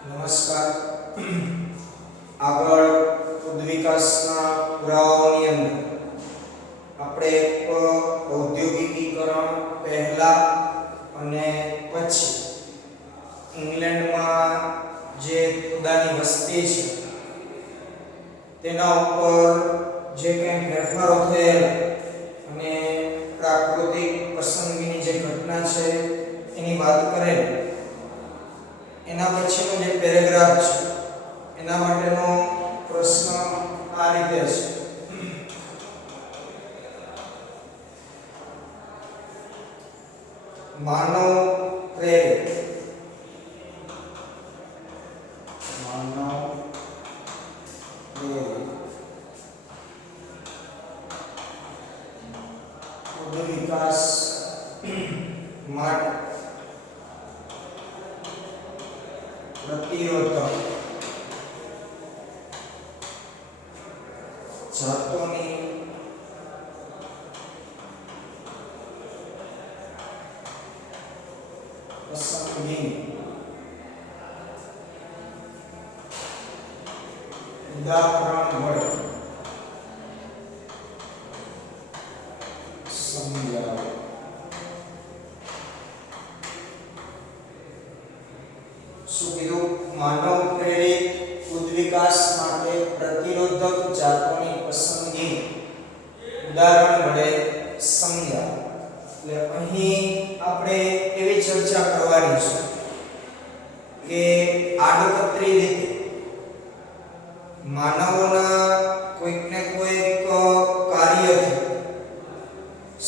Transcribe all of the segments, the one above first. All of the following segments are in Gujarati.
નમસ્કાર. આગળ ઉદ્વિકાસના પુરાવાઓની અંદર આપણે એક ઔદ્યોગિકીકરણ પહેલા અને પછી ઇંગ્લેન્ડમાં જે ખુદાની વસ્તી છે તેના ઉપર જે કંઈ ફેરફારો થયેલા અને પ્રાકૃતિક પસંદગીની જે ઘટના છે એની વાત કરેલી. એના પછીનો જે પેરેગ્રાફ છે એના માટેનો પ્રશ્ન આ રીતે છે. માનવ પ્રેરિત વિકાસ માટે પ્રતિરોધક જાતોની પસંદગી ઉદાહરણ વડે સમજાવો. શું કીધું? માનવ પ્રેરિત ઉદ્વિકાસ માટે પ્રતિરોધક જાતોની પસંદગી ઉદાહરણ વડે સમજાવો. એટલે અહીં આપણે એવી ચર્ચા કરવાની છે કે આડકતરી રીતે માનવોના કોઈક ને કોઈક કાર્યથી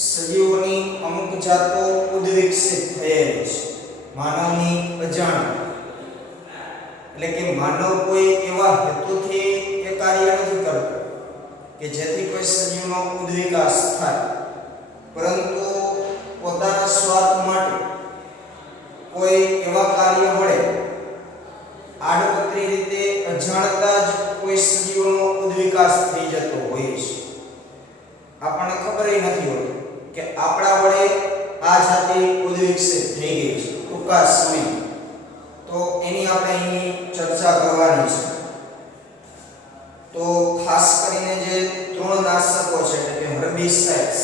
સજીવોની અમુક જાતો ઉદ્વિકસિત થયેલી છે માનવની અજાણ્યા. એટલે કે માનવ કોઈ એવા હેતુથી એ કાર્ય નથી કરતો કે જેથી કોઈ સજીવનો ઉદ્વિકાસ થાય, પરંતુ પોતાના સ્વાર્થ માટે કોઈ એવા કાર્ય વડે આડકતરી રીતે અજાણતા જ કોઈ સજીવનો ઉદ્વિકાસ થઈ જતો હોય છે. આપણને ખબર નથી હોતી કે આપણા વડે આ જાતિ ઉદ્વિકસિત થઈ ગઈ છે ટૂંકા સમય. તો એની આપણે અહીં ચર્ચા કરવાની છે. તો ખાસ કરીને જે તૃણનાશકો છે એટલે કે હર્બિસાઇડ્સ,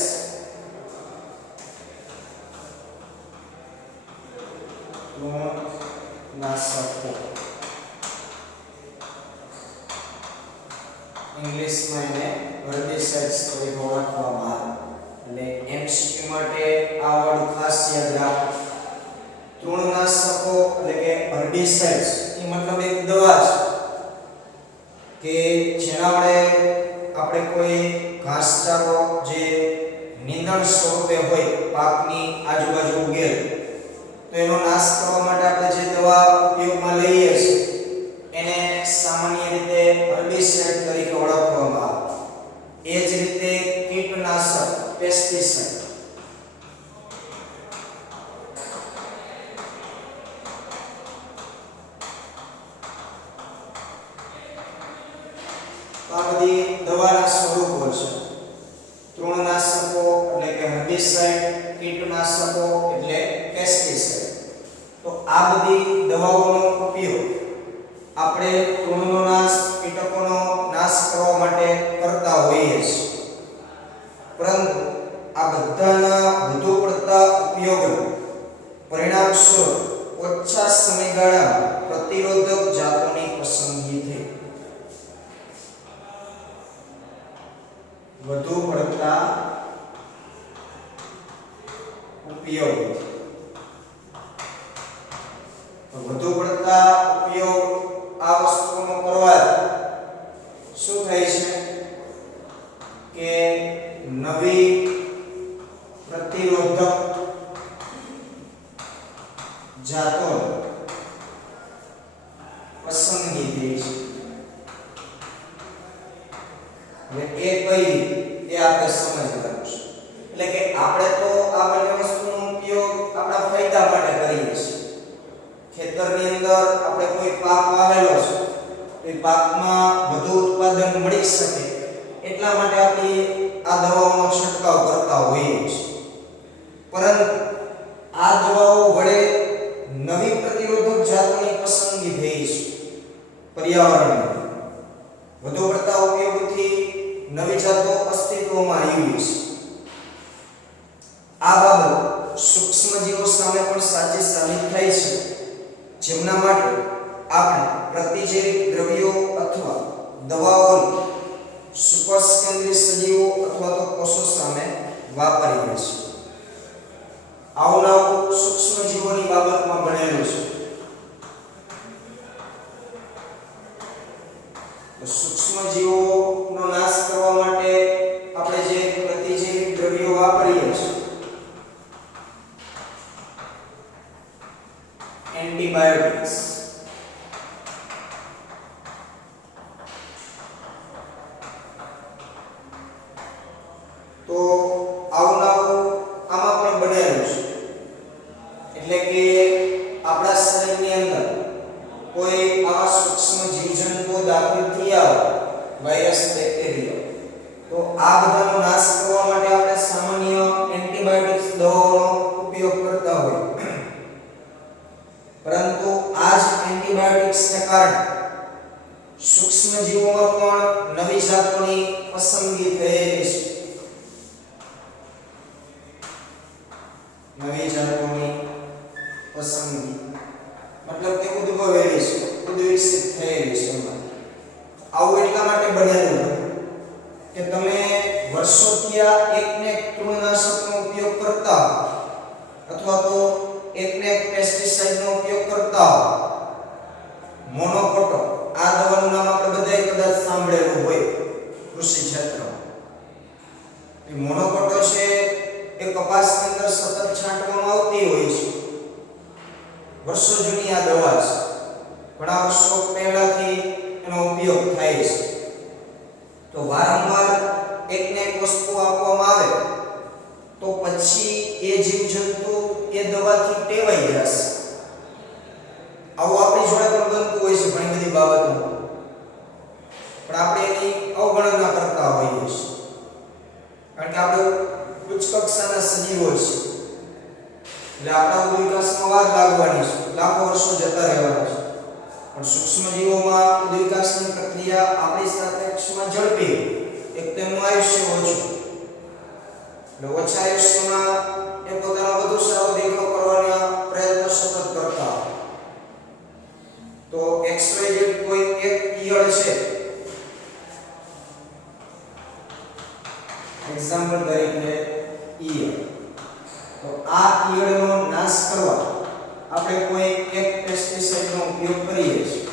તૃણનાશકો ઇંગ્લિશમાં એને હર્બિસાઇડ્સ તરીકે ઓળખવામાં આવે. એટલે એમસીક્યુ માટે આ વર્ડ ખાસ યાદ રાખો. તૃણનાશકો એટલે કે હર્બિસાઇડ્સ એ મતલબ એક દવા છે કે જેના વડે આપણે કોઈ ઘાસચારો જે નીંદણ સ્વરૂપે હોય પાકની આજુબાજુ ઉગેલ, તો એનો નાશ કરવા માટે આપણે જે દવા ઉપયોગમાં લઈએ છીએ એને સામાન્ય રીતે હર્બિસાઇડ તરીકે ઓળખવામાં આવે. એ જ રીતે કીટનાશક પેસ્ટિસાઇડ, આ બધી દવાના સ્વરૂપો છે. તૃણનાશકો એટલે કે હર્બિસાઇડ, કીટનાશકો એટલે પેસ્ટિસાઇડ. તો આ બધી દવાઓનો ઉપયોગ આપણે તૃણનો નાશ, કીટકોનો નાશ કરવા માટે કરતા હોઈએ છીએ. પરંતુ આ બધાના વધુ પડતા ઉપયોગનું પરિણામ સ્વરૂપ ઓછા સમયગાળામાં પ્રતિરોધક જાતોની પસંદગી થઈ. વધુ પડતા ઉપયોગ આ વસ્તુનો કરવાથી શું થાય છે કે નવી પ્રતિરોધક જાતો પસંદગી થઈ છે. હવે એ કઈ એ આપણે સમજવાનું છે. એટલે કે આપણે તો આ બંને વસ્તુનો ઉપયોગ આપણા ફાયદા માટે કરીએ છીએ. ખેતરની અંદર આપણે કોઈ પાક વાવેલો છે, એ પાકમાં વધુ ઉત્પાદન મળી શકે એટલા માટે આપણે આ દવાઓનો છંટકાવ કરતા હોઈએ છીએ. પરંતુ આ દવાઓ વડે નવી પ્રતિરોધક જાતોની પસંદગી થઈ છે. સમસ્યા પણ સાચી સાબિત થાય છે, જેમના માટે આપણે પ્રતિજૈવિક દ્રવ્યો અથવા દવાઓને સુકોષકેન્દ્રી સજીવો અથવા તો કોષો સામે વાપરીએ છીએ. આવું નવું સૂક્ષ્મજીવોની બાબતમાં ભણેલું છે. સૂક્ષ્મજીવોનો નાશ કરવા માટે આપણે જે પ્રતિજૈવિક દ્રવ્યો વાપરીએ છીએ, એન્ટીબાયોટિક્સ, તો આવું આમાં પણ બનેલું છે. એટલે કે આપણા શરીરની અંદર કોઈ આવા સૂક્ષ્મ જીવજંતુઓ દાખલ થયા હોય, વાયરસ, બેક્ટેરિયા, તો આ બધાનો નાશ કરવા માટે આપણે સામાન્ય એન્ટીબાયોટિક્સ દવાઓનો ઉપયોગ કરતા હોય. પરંતુ આ જ એન્ટીબાયોટિક્સને કારણે સૂક્ષ્મજીવોમાં પણ નવી જાતોની પસંદગી થયેલી છે. નવી જાતોની પસંદગી મતલબ કે ઉદ્ભવેલી છે, ઉદ્વિકસિત થયેલી છે. આવું એટલા માટે બનેલું કે તમે વર્ષોથી આ એકને એક તૃણનાશકનો ઉપયોગ કરતા હો અથવા તો એકને એક પેસ્ટિસાઇડનો ઉપયોગ કરતા હો. મોનોકોટો, આ દવાનું નામ આપણે બધાએ કદાચ સાંભળેલું હોય કૃષિ ક્ષેત્રમાં. એ મોનોકોટો છે એ કપાસની અંદર સતત છાંટવામાં આવતી હોય છે. વર્ષો જૂની આ દવા છે, ઘણા વર્ષો પહેલાથી એનો ઉપયોગ થાય છે. તો વારંવાર એકને એક વસ્તુ આપવામાં આવે તો પછી એ જીવજંતુ એ દવાથી ટેવાઈ જશે. આવું આપણી જોડે પણ બનતું હોય છે ઘણી બધી બાબતોમાં, પણ આપણે એની અવગણના કરતા હોઈએ છીએ, કારણ કે આપણે ઉચ્ચ કક્ષાના સજીવો છીએ. એટલે આપણા ઉદ્વિકાસમાં વાર લાગવાની છે, લાખો વર્ષો જતા રહેવાના છે. પણ સૂક્ષ્મજીવોમાં ઉદ્વિકાસની પ્રક્રિયા આપણી સાપેક્ષમાં ઝડપી, એક તો એનું આયુષ્ય ઓછું, એટલે ઓછા આયુષ્યમાં એ પોતાનો વધુ સારો દેખાવ કરવાના પ્રયત્ન સતત કરતા. તો XYZ કોઈ એક ઈયળ છે, એક્ઝામ્પલ તરીકે ઈયળ, તો આ ઈયળનો નાશ કરવા આપણે કોઈ એક પેસ્ટિસાઇડનો ઉપયોગ કરીએ છીએ.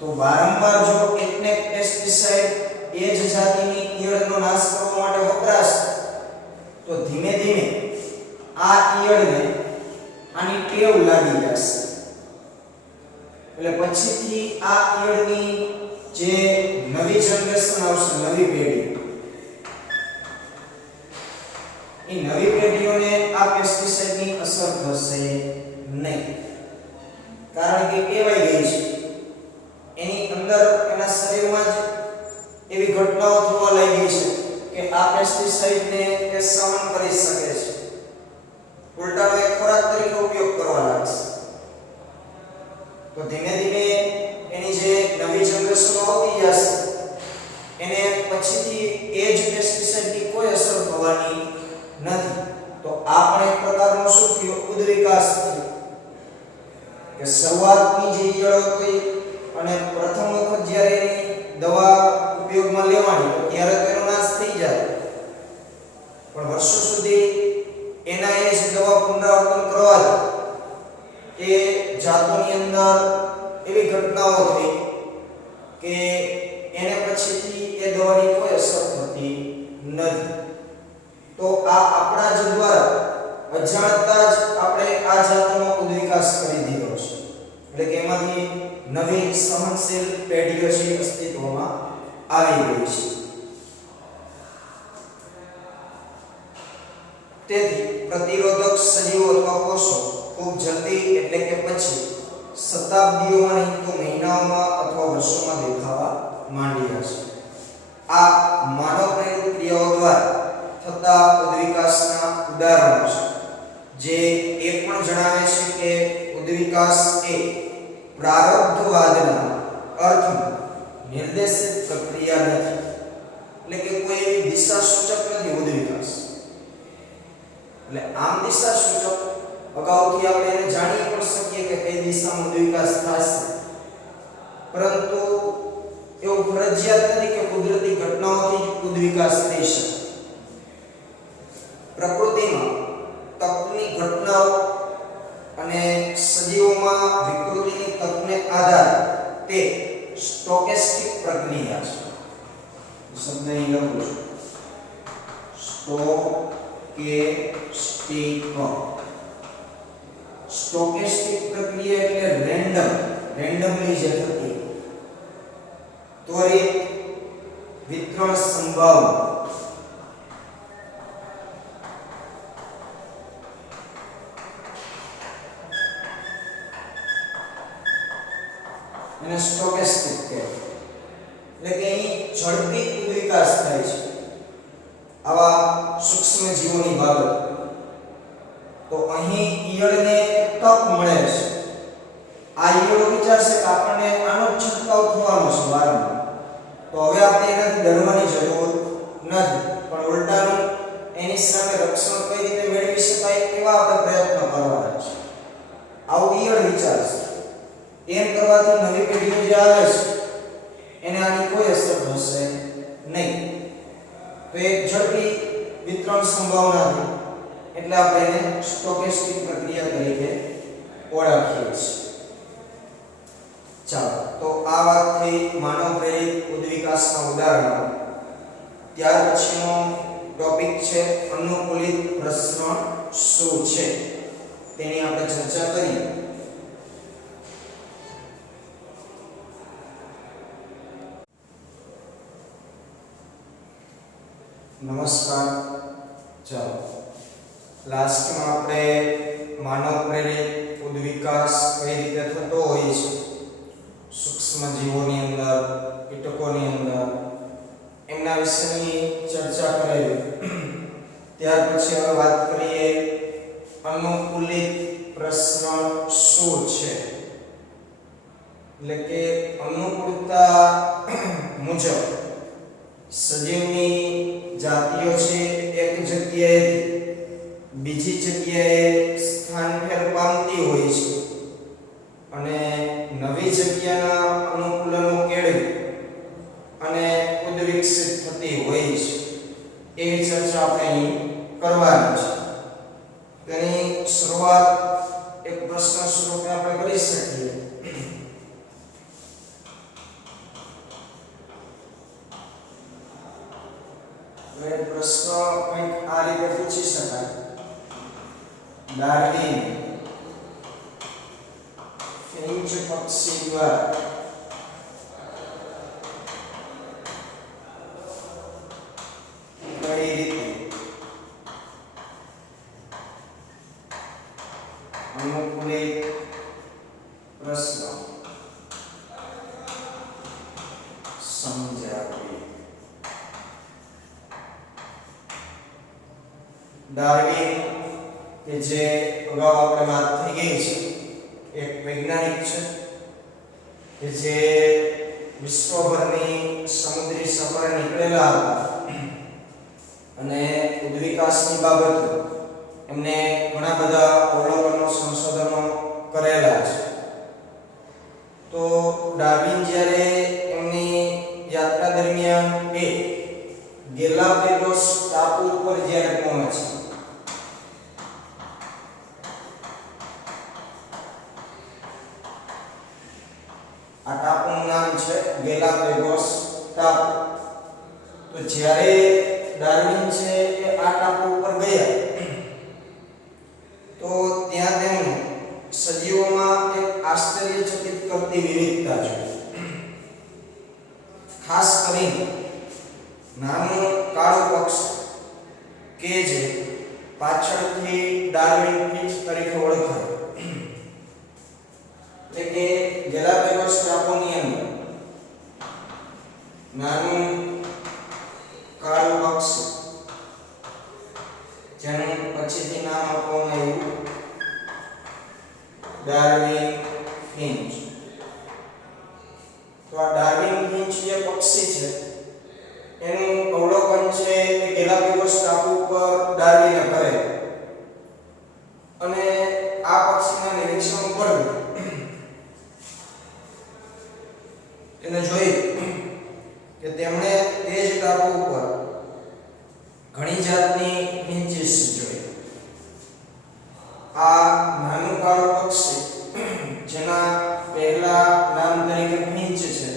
તો વારંવાર જો એકને એક પેસ્ટિસાઇડ એ જ જાતિની ઈયળનો નાશ કરવા માટે વપરાશે તો ધીમે ધીમે આ ઈયળને આની ટેવ લાગી જશે. એટલે પછીથી આ ઈયળની જે નવી જનરેશન આવશે, નવી પેઢી, એ નવી પેઢીઓને આ પેસ્ટિસાઇડની અસર થશે નહીં, કારણ કે ટેવાઈ ગઈ છે. એની અંદર એના શરીરમાં જ એવી ઘટનાઓ થવા લાગી છે કે આ પેસ્ટિસાઇડને એ સહન કરી શકે છે, ઉલટાનો એક ખોરાક તરીકે ઉપયોગ કરવા લાગશે. તો ધીમે ધીમે એની જે નવી જનરેશન આવતી જશે એને પછીથી એ જ પેસ્ટિસાઇડની કોઈ અસર થવાની નથી. તો આ પણ એક પ્રકારનો શું થયો? ઉદ્વિકાસ થયો. કે શરૂઆતની જે ઈયળ હતી અને પ્રથમ વખત જ્યારે એની દવા ઉપયોગમાં લેવાની ત્યારે તો એનો નાશ થઈ જાય, પણ વર્ષો સુધી એના એ જ દવા પુનરાવર્તન કરવાથી એ જાતોની અંદર એવી ઘટનાઓ થઈ કે એને પછીથી એ દવાની કોઈ અસર થતી નથી. તો આ આપણા જ દ્વારા અજાણતા જ આપણે આ જાતનો ઉદ્વિકાસ કરી દીધો છે. એટલે કે એમાંથી નવી સહનશીલ પેઢીઓ છે અસ્તિત્વમાં આવી ગઈ છે. તેથી પ્રતિરોધક સજીવો અથવા કોષો ખૂબ જલ્દી એટલે કે પછી શતાબ્દીઓમાં નહીં તો મહિનાઓમાં અથવા વર્ષોમાં દેખાવા માંડ્યા છે. આ માનવ પ્રેરિત ક્રિયાઓ દ્વારા થતા ઉદ્વિકાસના ઉદાહરણો છે, જે એ પણ જણાવે છે કે ઉદ્વિકાસ એ પ્રારબ્ધવાદના અર્થમાં નિર્દેશિત પ્રક્રિયા નથી, એટલે કે કોઈ એવી દિશા સૂચક નથી ઉદ્વિકાસ. એટલે આમ દિશા સૂચક અગાઉથી આપણે એને જાણી પણ શકીએ કે કઈ દિશામાં ઉદ્વિકાસ થશે, પરંતુ એવું ફરજિયાત નથી કે કુદરતી ઘટનાઓથી જ ઉદ્વિકાસ થઈ શકે. પ્રકૃતિમાં તકની ઘટનાઓ અને સજીવોમાં વિકૃતિની તકને આધારે તે સ્ટોકેસ્ટિક પ્રક્રિયા છે. શબ્દ અહીં લખું છું, સ્ટોકેસ્ટિક પ્રક્રિયા એટલે રેન્ડમલી જે થતી ત્વરિત વિતરણ સંભાવના. એને સ્ટોકેસ્ટિક કહેવાય. એટલે કે અહીં ઝડપી ઉદ્વિકાસ થાય છે આવા સૂક્ષ્મ જીવોની બાબત. તો અહીં ઈયળને તક મળે છે. આ ઈયળો વિચારશે કે આપણને આનો છંટકાવ થવાનો છે વારંવાર, તો હવે આપણે એનાથી ડરવાની જરૂર નથી, પણ ઉલટાનું એની સામે રક્ષણ કઈ રીતે મેળવી શકાય એવા આપણે પ્રયત્ન કરવાના છે. આવું ઈયળ વિચારશે. એમ કરવાથી નવી પેઢીઓ જે આવે છે એને આની કોઈ અસર થશે નહીં. તો એક ઝડપી વિતરણ સંભાવના છે, એટલે આપણે એને સ્ટોકેસ્ટિક પ્રક્રિયા તરીકે ઓળખીએ છીએ. ચાલો, તો આ વાત થઈ માનવ પ્રેરિત ઉદ્વિકાસના ઉદાહરણો. ત્યાર પછીનો ટોપિક છે અનુકૂલિત પ્રસરણ શું છે તેની આપણે ચર્ચા કરીએ. નમસ્કાર. ચાલો, લાસ્ટમાં આપણે માનવ પ્રેરિત ઉદ્વિકાસ કઈ રીતે થતો હોય છે સૂક્ષ્મ જીવોની અંદર, કીટકોની અંદર, એમના વિશેની ચર્ચા કરેલી. ત્યાર પછી હવે વાત કરીએ અનુકૂલિત પ્રસરણ શું છે. એટલે કે અનુકૂળતા મુજબ સજીવની જાતિઓ છે એક જગ્યાએથી બીજી જગ્યાએ સ્થાનફેર પામતી હોય છે અને નવી જગ્યાના અનુકૂલનો કેળવી અને ઉદ્વિકસિત થતી હોય છે. એવી ચર્ચા આપણે અહીં કરવાની છે. તેની શરૂઆત એક પ્રશ્ન સ્વરૂપે આપણે કરી શકીએ. પ્રશ્ન કંઈક આ રીતે પૂછી શકાય. ડાર્વિન ફિંચ પક્ષી દ્વારા કઈ રીતે અનુકૂલિત પ્રશ્ન સમજાવીએ. ડાર્વિન કે જે અગાઉ આપણે વાત થઈ ગઈ છે, એક વૈજ્ઞાનિક છે કે જે વિશ્વભરની સમુદ્રી સફરે નીકળેલા હતા અને ઉદ્વિકાસની બાબતે એમને ઘણા બધા અવલોકનો, સંશોધનો કરેલા છે. તો ડાર્વિન જ્યારે એમની યાત્રા દરમિયાન એ ગેલાપેગોસ ટાપુ ઉપર જ્યારે પહોંચે, આ ટાપુનું નામ છે ગેલાપેગોસ ટાપુ. તો જ્યારે ડાર્વિન છે એ આ ટાપુ ઉપર ગયા તો ત્યાં તેમને સજીવોમાં એક આશ્ચર્યચકિત કરતી વિવિધતા જોઈ. ખાસ કરીને નાનું કાળું પક્ષી કે જે પાછળથી ડાર્વિન ફિંચ તરીકે ઓળખાય. એટલે કે ગેલાપેગોસ ટાપુની અંદર નાનું કાળું પક્ષી જેનું પછીથી નામ આપવામાં આવ્યું ડાર્વિન ફિંચ. તો આ ડાર્વિન ફિંચ જે પક્ષી છે એનું અવલોકન છે કે ગેલાપેગોસ ટાપુ પર ડાર્વિને કરે. આ નાનું કાળું પક્ષી જેના પહેલા નામ તરીકે ફિંચ છે,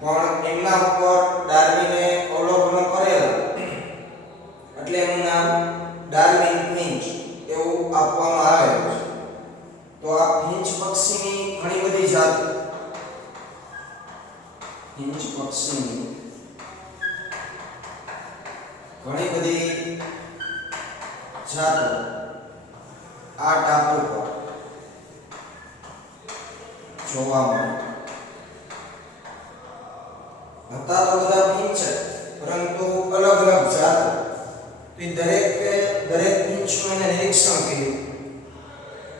પણ એમના ઉપર ડાર્વિને અવલોકન કરેલા એટલે એનું નામ ડાર્વિન ફિંચ એવું આપવામાં આવેલું છે. તો આ ફિંચ પક્ષીની ઘણી બધી જાતો, ફિંચ પક્ષીની ઘણી બધી જાતો આ ટાપુ પર જોવા મળે. હતા તો બધા ફિંચ છે, પરંતુ અલગ અલગ જાતો. તો દરેક ફિંચનું એને નિરીક્ષણ કર્યું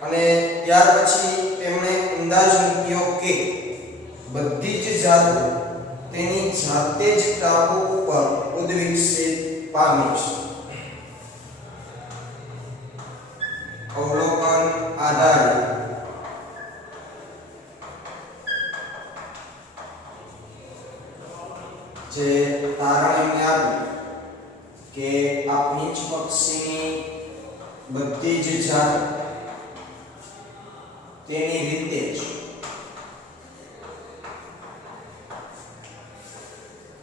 અને ત્યાર પછી તેમણે અંદાજ મૂક્યો કે બધી જ જાતો તેની જાતે જ ટાપુ ઉપર ઉદ્વિકસિત પામી છે. અવલોકન આધારિત જે તારણ એમને આપ્યું કે આ ફિંચ પક્ષીની બધી જ જાત તેની રીતે જ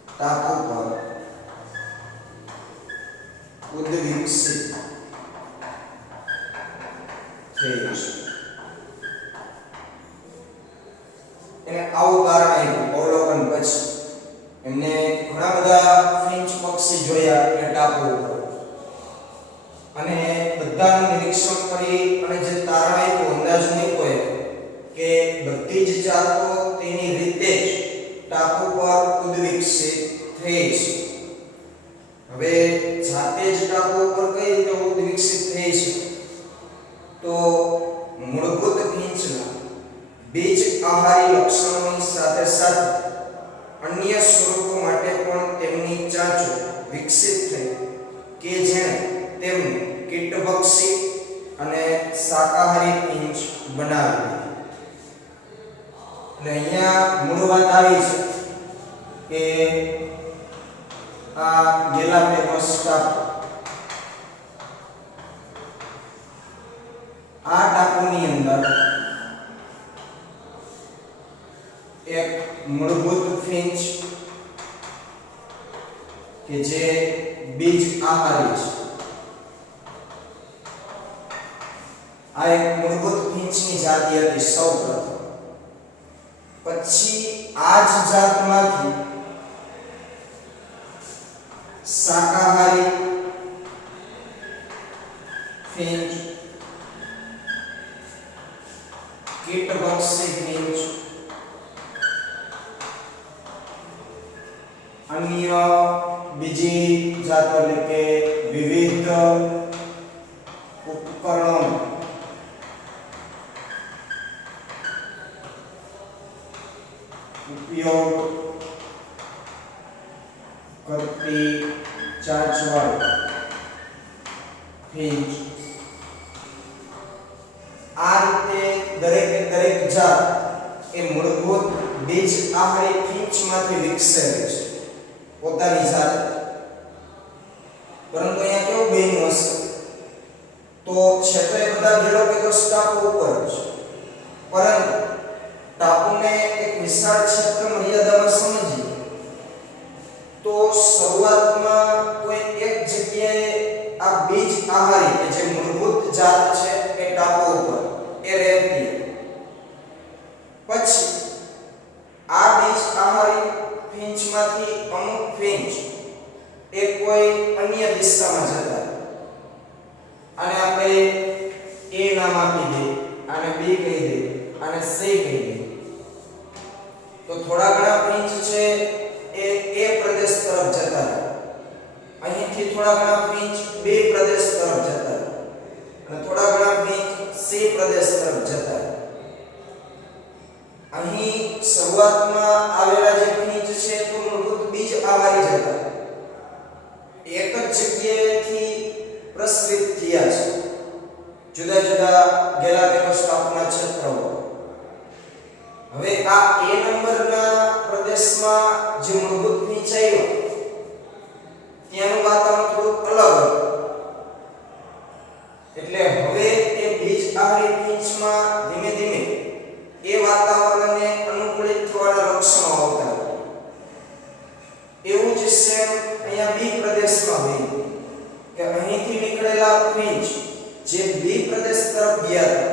ટાપુ પર ઉદ્વિકસિત થઈ છે. એને આવું કારણ આપ્યું. અવલોકન પછી એમને ઘણા બધા ફિંચ પક્ષી જોયા એ ટાપુ ઉપર અને બધાનું નિરીક્ષણ કરી અને જે તારણ આપ્યું, અંદાજ મૂક્યો કે બધી જ જાતો તેની રીતે જ ટાપુ પર ઉદ્વિકસિત થઈ છે. હવે જાતે જ ટાપુ ઉપર કઈ રીતે ઉદ્વિકસિત થઈ છે? તો મૂળભૂત ફિંચના બીજ આહારી લક્ષણોની સાથે સાથે અન્ય સ્વરૂપો માટે પણ તેમની ચાંચો વિકસિત થઈ કે જેણે તેમને કીટભક્ષી અને શાકાહારી ફિંચ બનાવી. એટલે અહીંયા મૂળ વાત આવી છે કે આ ગેલાપેગોસ ટાપુ, આ ટાપુની અંદર એક મૂળભૂત ફિંચ કે જે બીજ આહારી છે, આ એક મૂળભૂત ફિંચની જાતિ હતી સૌપ્રથમ. પછી આ જ જાતમાંથી શાકાહારી ફિંચ, કીટભક્ષી ફિંચ, અન્ય બીજી જાતો એટલે કે વિવિધ ઉપકરણો ઉપયોગ કરતી ચાંચવાળી ફિંચ. આ રીતે દરેક જાત એ મૂળભૂત બીજ આહારી ફિંચમાંથી વિકસેલી છે પોતાની જાતે. પરંતુ અહીંયા કેવું બન્યું હશે? તો ક્ષેત્રે બધા ગેલાપેગોસ ટાપુ ઉપર છે, પરંતુ ટાપુને એક વિશાળ ક્ષેત્ર મર્યાદામાં સમજીએ તો શરૂઆતમાં કોઈ એક જગ્યાએ આ બીજ આહારી કે જે મૂળભૂત જાત છે એ ટાપુ ઉપર એ રહેતી. પછી આ બીજ આહારી ફિંચમાંથી અમુક ફિંચ એ કોઈ અન્ય દિશામાં જતા, અને આપણે એ નામ આપી દઈએ, આને બી કહી દઈએ, આને સી કહી દઈએ. તો થોડા ઘણા ફિંચ છે એ પ્રદેશ તરફ જતા, અહીંથી થોડા ઘણા ફિંચ બી પ્રદેશ તરફ જતા અને થોડા ઘણા ફિંચ સી પ્રદેશ તરફ જતા. અહીં શરૂઆતમાં આવેલા જે ફિંચ છે તો મૂળભૂત બીજ આહારી જ હતા, એક જ જગ્યાએથી પ્રસરિત થયા છે જુદા જુદા ગેલાપેગોસ ટાપુના ક્ષેત્રો. હવે આ એ નંબરના પ્રદેશમાં જે મૂળભૂત ફિંચ આવ્યો ત્યાંનું વાતાવરણ થોડું અલગ હતું. એટલે હવે એ બીજ આહારી પીંછમાં ધીમે ધીમે એ વાતાવરણને અનુકૂલિત થવાના લક્ષણો આવતા હોય. એવું જ સેમ અહીંયા બી પ્રદેશમાં બન્યું કે અહીંથી નીકળેલા પીંછ જે બી પ્રદેશ તરફ ગયા હતા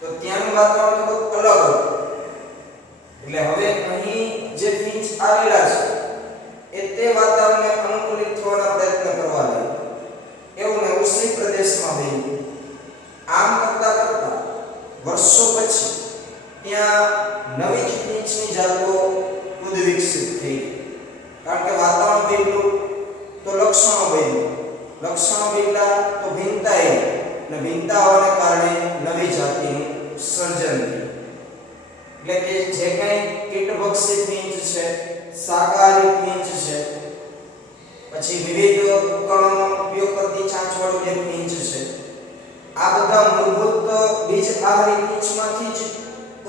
તો ત્યાંનું વાતાવરણ થોડું અલગ હતું. એટલે હવે અહીં જે પીંછ આવેલા છે એ તે વાતાવરણને અનુકૂલિત થવાના પ્રયત્ન કરવા લાગ્યા. એવું ને ઉષ્ણ પ્રદેશમાં બન્યું. આમ કરતા કરતા વર્ષો પછી ત્યાં નવી જ પીંછની જાતો ઉદ્વિકસિત થઈ. કારણ કે વાતાવરણ બદલ્યું તો લક્ષણો બદલ્યું, લક્ષણો બદલ્યા તો ભિન્નતા આવી, અને ભિન્નતા હોવાને કારણે નવી જાતિનું સર્જન થયું. એટલે કે જે કંઈ કીટભક્ષી પીંછ છે, શાકાહારી પીંછ છે, પછી વિવિધ ઉપકરણોનો ઉપયોગ કરતી ચાંચવાળું જે પીંછ છે, આ બધા મૂળભૂત બીજ આહારી પીંછમાંથી જ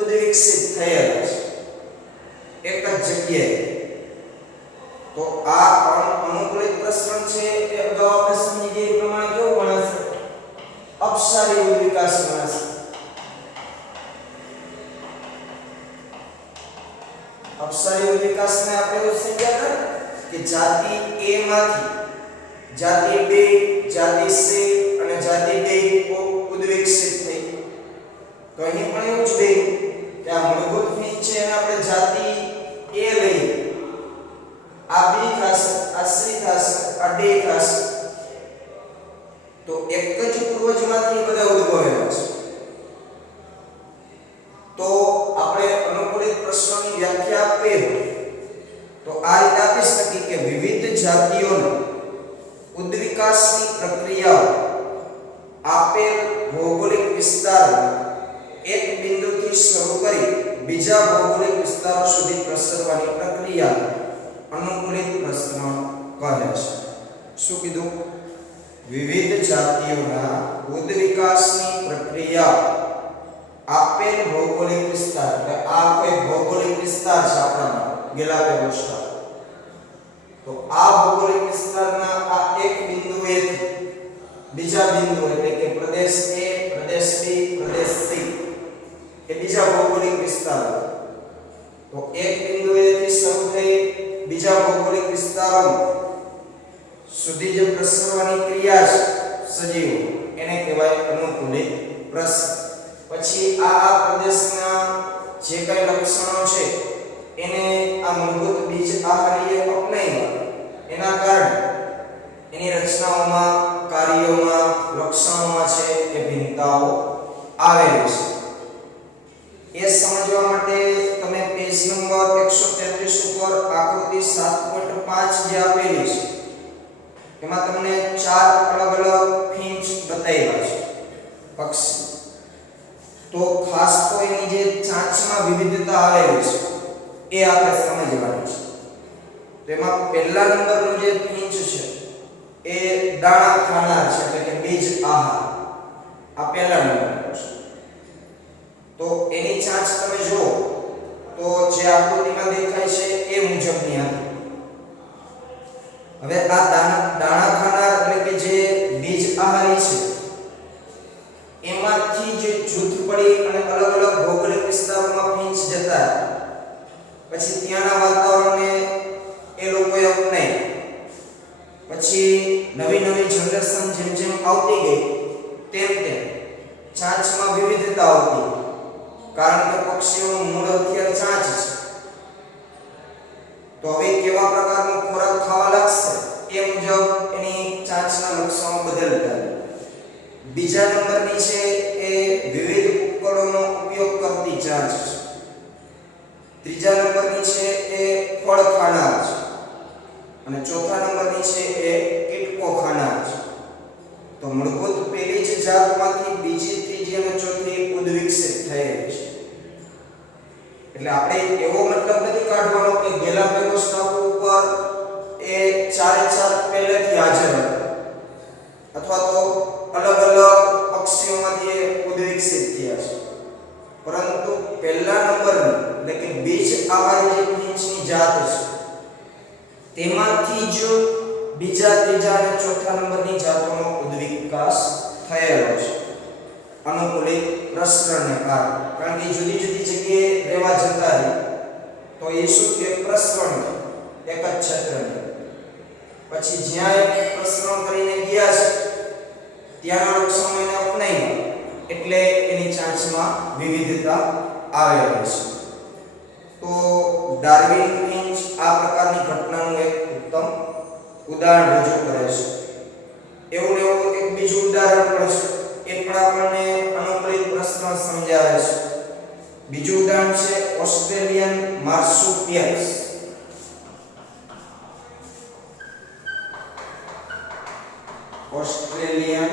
ઉદ્વિકસિત થયેલા છે એક જ જગ્યાએ. તો આ અનુકૂલિત પ્રસરણ છે એ અગાઉ આપણે સમજી ગયા એ પ્રમાણે કેવું ગણાશે? અપસારી ઉદ્વિકાસ ગણાશે. અપસારી ઉદ્વિકાસને આપણે એવું સમજ્યા કે જાતિ A માંથી જાતિ B, જાતિ C અને જાતિ D ઉદ્વિકસિત થઈ. તો અહીં પણ એવું જ બન્યું કે આ મૂળભૂત પીંછ છે એને આપણે જાતિ A લઈએ, આ B થશે, આ C થશે, આ D થશે. તો એક જ પૂર્વજમાંથી બધા ઉદ્ભવેલા છે. તો આપણે અનુકૂલિત પ્રશ્નની વ્યાખ્યા આપીએ તો આ રીતે આપી શકીએ કે વિવિધ જાતિઓના ઉદ્વિકાસની પ્રક્રિયાઓ આપેલ ભૌગોલિક વિસ્તારમાં એક બિંદુથી શરૂ કરી બીજા ભૌગોલિક વિસ્તારો સુધી પ્રસરવાની પ્રક્રિયા અનુકૂલિત પ્રસરણ કહે છે. શું કીધું? વિવિધ જાતિઓના ઉદ્વિકાસની પ્રક્રિયા આપેલ ભૌગોલિક વિસ્તાર, એટલે આ કોઈ ભૌગોલિક વિસ્તાર છે આપણામાં ગેલાપેગોસ્ટા. તો આ ભૌગોલિક વિસ્તારના આ એક બિંદુએથી બીજા બિંદુ એટલે કે પ્રદેશ A, Pradesh B, Pradesh C એ બીજા ભૌગોલિક વિસ્તારો. તો એક બિંદુએથી શરૂ થઈ બીજા ભૌગોલિક વિસ્તારો સુધી જે પ્રસરવાની ક્રિયા છે સજીવો એને કહેવાય અનુકૂલિત પ્રસરણ. પછી આ પ્રદેશના જે કઈ લક્ષણો છે એને આ મૂળભૂત બીજ આહારીએ અપનાવ્યા, એના કારણે એની રચનાઓમાં, કાર્યોમાં, લક્ષણોમાં છે એ ભિન્નતાઓ આવેલી છે. એ સમજવા માટે તમે પેજ નંબર 133 ઉપર આકૃતિ 7.5 જે આપેલી છે એમાં તમને 4 અલગ અલગ ફીંચ બતાવ્યા છે પક્ષી. તો ખાસ તો એની જે ચાંચમાં વિવિધતા આવેલી છે એ આપણે સમજવાની છે. તેમાં પહેલા નંબરનું જે ફીંચ છે એ દાણા ખાનાર છે, એટલે કે બીજ આહાર. આ પહેલા નંબરનું છે. તો એની ચાંચ તમે જુઓ તો જે આકૃતિમાં દેખાય છે એ મુજબની હતી. હવે આ દાણા ખાનાર એટલે કે જે બીજ આહારી છે એમાંથી જે જૂથ પડી અને અલગ અલગ ભૌગોલિક વિસ્તારોમાં પીંછ જતા પછી ત્યાંના વાતાવરણને એ લોકોએ અપનાવ્યું. પછી નવી નવી જનરેશન જેમ જેમ આવતી ગઈ તેમ તેમ ચાંચમાં વિવિધતા આવતી, કારણ કે પક્ષીઓનું મૂળ હથિયાર ચાંચ છે. તો હવે કેવા પ્રકારનો ખોરાક ખાવા લાગશે એ મુજબ એની ચાંચના લક્ષણો બદલતા. બીજા નંબરની છે એ વિવિધ ઉપકરણોનો ઉપયોગ કરતી ચાંચ છે. ત્રીજા નંબરની છે એ ફળ ખાનાર છે અને ચોથા નંબરની છે એ કીટકો ખાનાર છે. તો મૂળભૂત પહેલી જ જાતમાંથી બીજી, ત્રીજી અને ચોથી ઉદ્વિકસિત થયેલી છે. એટલે આપણે એવો મતલબ નથી કાઢવાનો કે ગેલાપેગોસ ટાપુ ઉપર એ ચારે ચાર પહેલેથી હાજર હતા અથવા તો અલગ અલગ પક્ષીઓમાંથી ઉદ્વિકસિત થયા છે, પરંતુ પહેલા નંબરની એટલે કે બીજ આહારી જે પીંછની જાત છે તેમાંથી જ બીજા, ત્રીજા અને ચોથા નંબરની જાતોનો ઉદ્વિકાસ થયેલો છે. અનુકૂલિત પ્રસરણને કારણે, કારણ કે જુદી જુદી જગ્યાએ રહેવા જતા રહે તો એ શું કે પ્રસરણ એક જ ક્ષેત્રની. પછી જ્યાં એ પ્રસરણ કરીને ગયા છે ત્યાંના વૃક્ષોને અપનાવ્યા એટલે એની ચાંચમાં વિવિધતા આવેલી છે. તો ડાર્વિન ફિન્ચ આ પ્રકારની ઘટનાનું એક ઉત્તમ ઉદાહરણ રજૂ કરે છે. એવું ને એવું એક બીજું ઉદાહરણ પણ છે, એ પણ આપણને અનુકૂલિત પ્રસરણ સમજાવે છે. બીજું ઉદાહરણ છે ઓસ્ટ્રેલિયન માર્સુપિયલ્સ. ઓસ્ટ્રેલિયન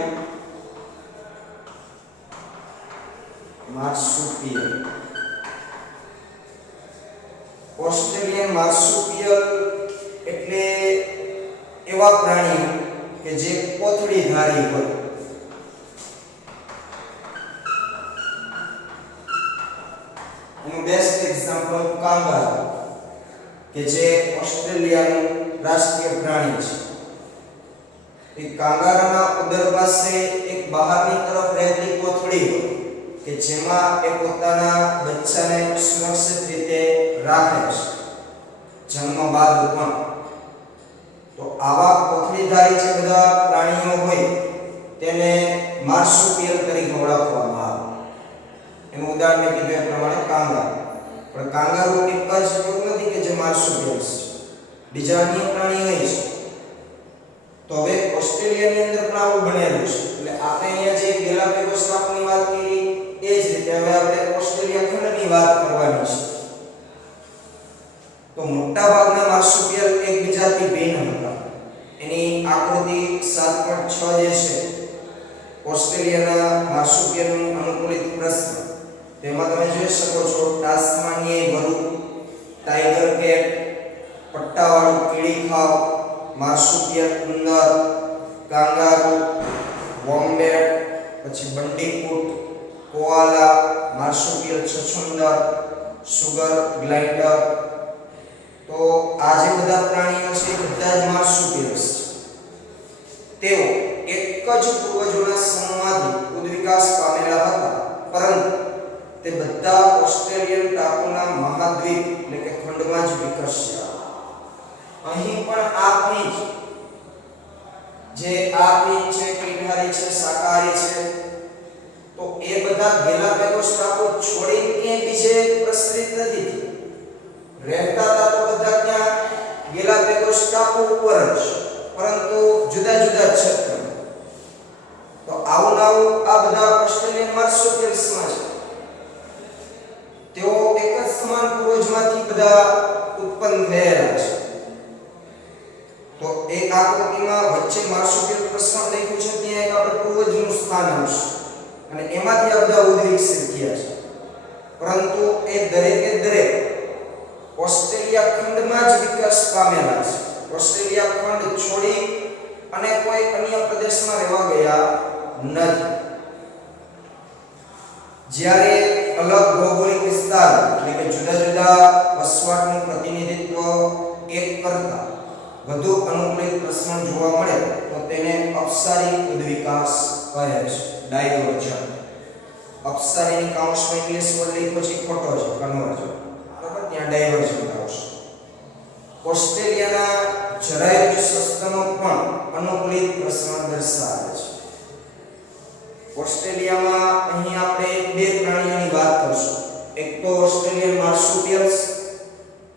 માર્સુપિયલ. ઓસ્ટ્રેલિયન માર્સુપિયલ એટલે એવા પ્રાણીઓ કે જે કોથળીધારી હોય. એનું બેસ્ટ એક્ઝામ્પલ કાંગારૂ કે જે ઓસ્ટ્રેલિયાનું રાષ્ટ્રીય પ્રાણી છે. એ કાંગારાના ઉદર પાસે એક બહારની તરફ રહેતી કોથળી હોય કે જેમાં એ પોતાના બચ્ચાને સુરક્ષિત રીતે રાખે છે જન્મ બાદ પણ. તો આવા કોથળીધારી જે બધા પ્રાણીઓ હોય તેને માર્સુપિયલ તરીકે ઓળખવામાં આવે. એનું ઉદાહરણ મેં કીધું એ પ્રમાણે કાંગારૂ. પણ કાંગારૂ એક જ એવું નથી કે જે માર્સુપિયલ્સ છે, બીજા અન્ય પ્રાણીઓ છે. તો હવે ઓસ્ટ્રેલિયાની અંદર પણ આવું બનેલું છે. એટલે આપણે અહીંયા જે ગેલાપેગોસ ટાપુની વાત કરી એ જ રીતે હવે આપણે ઓસ્ટ્રેલિયા ખંડની વાત કરવાની છે. તો મોટા ભાગના માર્સુપિયલ એકબીજાથી ભિન્ન હતા. એની આકૃતિ 7.6 જે છે ઓસ્ટ્રેલિયાના માર્સુપિયલનું અનુકૂલિત પ્રશ્ન, તેમાં તમે જોઈ શકો છો ટાસ્માનિયા વરુ, ટાઈગર કેટ, પટ્ટાવાળું કીડીખાવ, માર્સુપિયલ ઉંદર, કાંગારૂ, વોમ્બેટ, પછી બંડીકૂટ, કોઆલા, માર્સુપિયલ છછુંદર, સુગર ગ્લાઇડર. તો આ જે બધા પ્રાણીઓ છે બધા જ માર્સુપિયલ્સ છે. તેઓ એક જ પૂર્વજોના સમૂહમાંથી ઉદ્વિકાસ પામેલા હતા, પરંતુ તે બધા ઓસ્ટ્રેલિયન ટાપુના મહાદ્વીપ એટલે કે ખંડમાં જ વિકસ્યા. અહીં પણ આ પીંછ જે આ પીંછ છે, કીટહારી છે, શાકાહારી છે, તો એ બધા ગેલાપેગોસ ટાપુ છોડી ક્યાંય બીજે પ્રસરિત નથી. રહેતા હતા તો બધા ત્યાં ગેલાપેગોસ ટાપુ ઉપર જ, પરંતુ જુદા જુદા ક્ષેત્ર. તો આવું આ બધા ઓસ્ટ્રેલિયન માર્સુપિયલ્સમાં છે. તેઓ એક જ સમાન પૂર્વજમાંથી બધા ઉત્પન્ન થયેલા છે. તો એક આકૃતિમાં વચ્ચે માર્સુપિયલ પ્રશ્ન લખ્યું છે, ત્યાં એક આપણે પૂર્વજનું સ્થાન આવશે અને એમાંથી આ બધા ઉદ્વિકસિત થયા છે. પરંતુ એ દરેક ઓસ્ટ્રેલિયા ખંડમાં જ વિકાસ પામેલા છે. ઓસ્ટ્રેલિયા ખંડ છોડી અને કોઈ અન્ય પ્રદેશમાં રહેવા ગયા નથી. જ્યારે અલગ ભૌગોલિક વિસ્તાર એટલે કે જુદા જુદા વસવાટનું પ્રતિનિધિત્વ એક કરતા વધુ અનુકૂલિત પ્રસરણ જોવા મળે તો તેને અપસારી ઉદ્વિકાસ કહે છે, ડાયવર્જન. અપસારીની કાઉન્સમાં ઇંગ્લિશ વર્ડ લખ્યો છે, ખોટો છે, કન્વર્જન. બરાબર, ત્યાં ડાયવર્જન આવશે. ઓસ્ટ્રેલિયાના જરાયુજ સસ્તનો પણ અનુકૂલિત પ્રસરણ દર્શાવે છે. ઓસ્ટ્રેલિયામાં અહીં આપણે બે પ્રાણીઓની વાત કરશું. એક તો ઓસ્ટ્રેલિયન માર્સુપિયલ્સ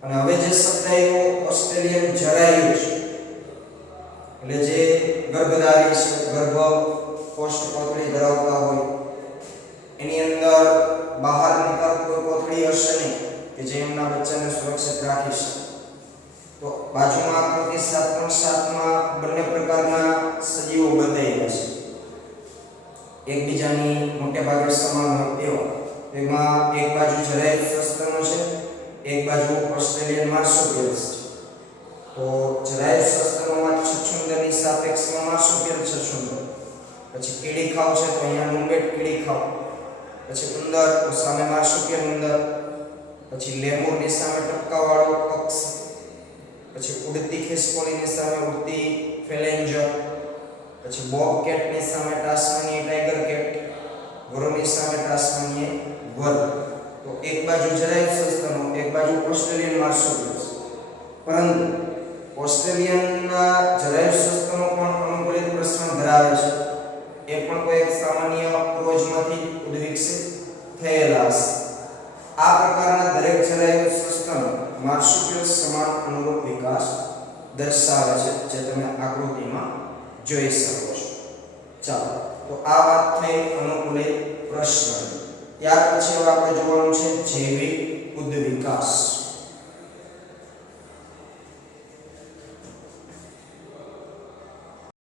અને હવે જે શબ્દ આવ્યો ઓસ્ટ્રેલિયન જરાયુજ એટલે જે ગર્ભધારી છે, ગર્ભ કોષ્ઠ કોથળી ધરાવતા હોય. એની અંદર બહારની તરફ કોઈ કોથળી હશે નહીં કે જે એમના બચ્ચાને સુરક્ષિત રાખી શકે. તો બાજુમાં આકૃતિ 7.7 બંને પ્રકારના સજીવો બતાવ્યા છે. એકબીજાની મોટે ભાગે સમાન હોય તેવા. એમાં એક બાજુ જરાયુજ સસ્તનો છે, એક બાજુ ઓસ્ટ્રેલિયન માર્સુપિયલ્સ છે. તો જરાયુજ સસ્તનોમાં છછુંદરની સાપેક્ષમાં માર્સુપિયલ છછુંદર. પછી કીડીખાવ છે તો અહીંયા નુંબેટ કીડીખાવ. પછી ઉંદર તો સામે માર્સુપિયલ ઉંદર. પછી લેમુરની સામે ટપકાવાળો અક્ષ. પછી ઉડતી ખિસકોલીની સામે ઉડતી ફેલેન્જર. પછી બોબકેટની સામે ટાસ્માનિયા ટાઈગર કેટ. વર્ગ. તો એક બાજુ જરાયુર સસ્તનો, એક બાજુ ઓસ્ટ્રેલિયન માર્સોપિયસ. પરંતુ ઓસ્ટ્રેલિયનના જરાયુર સસ્તનો પણ અનુકૂલિત પ્રસરણ ધરાવે છે. એ પણ કોઈ એક સામાન્ય પૂર્વજમાંથી ઉદ્વિકસિત થયેલા હશે. આ પ્રકારના દરેક જરાયુર સસ્તનો માર્સોપિયસ સમાન અનુરૂપ વિકાસ દર્શાવે છે, જે તમે આકૃતિમાં જોઈ શકો છો. ચાલો, તો આ વાત થઈ અનુકૂલિત પ્રસરણ. ત્યાર પછી આપણે જોવાનું છે જૈવિક ઉદ્વિકાસ.